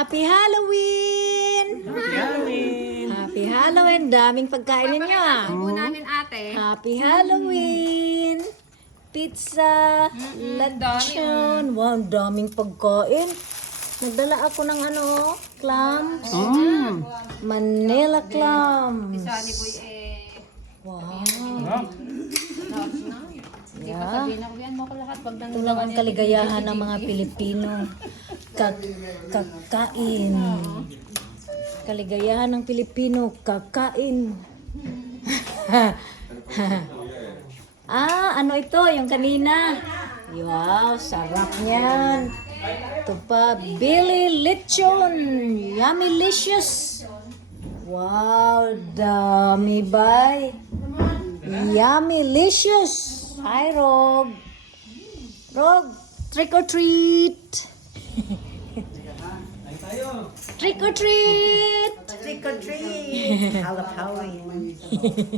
Happy Halloween! Happy Halloween! Happy Halloween! Daming pagkain ninyo ah. Po namin ate. Happy Halloween! Pizza, lechon. Wow, ang daming pagkain. Nagdala ako ng clams. Manila clams. Sali po Wow. Hindi pa sabihin ako yan mo ko lahat. Pag Ito lang ang kaligayahan ng mga Pilipino. Kakain. Kaligayahan ng Pilipino, kakain. Ano ito? Yung kanina. Wow, sarap niyan. Ito pa, Billy Lechon. Yummy-licious. Wow, dami bay. Yummy-licious. Hi, Rob. Rob, trick or treat. Trick or treat. Trick or treat! Halloween.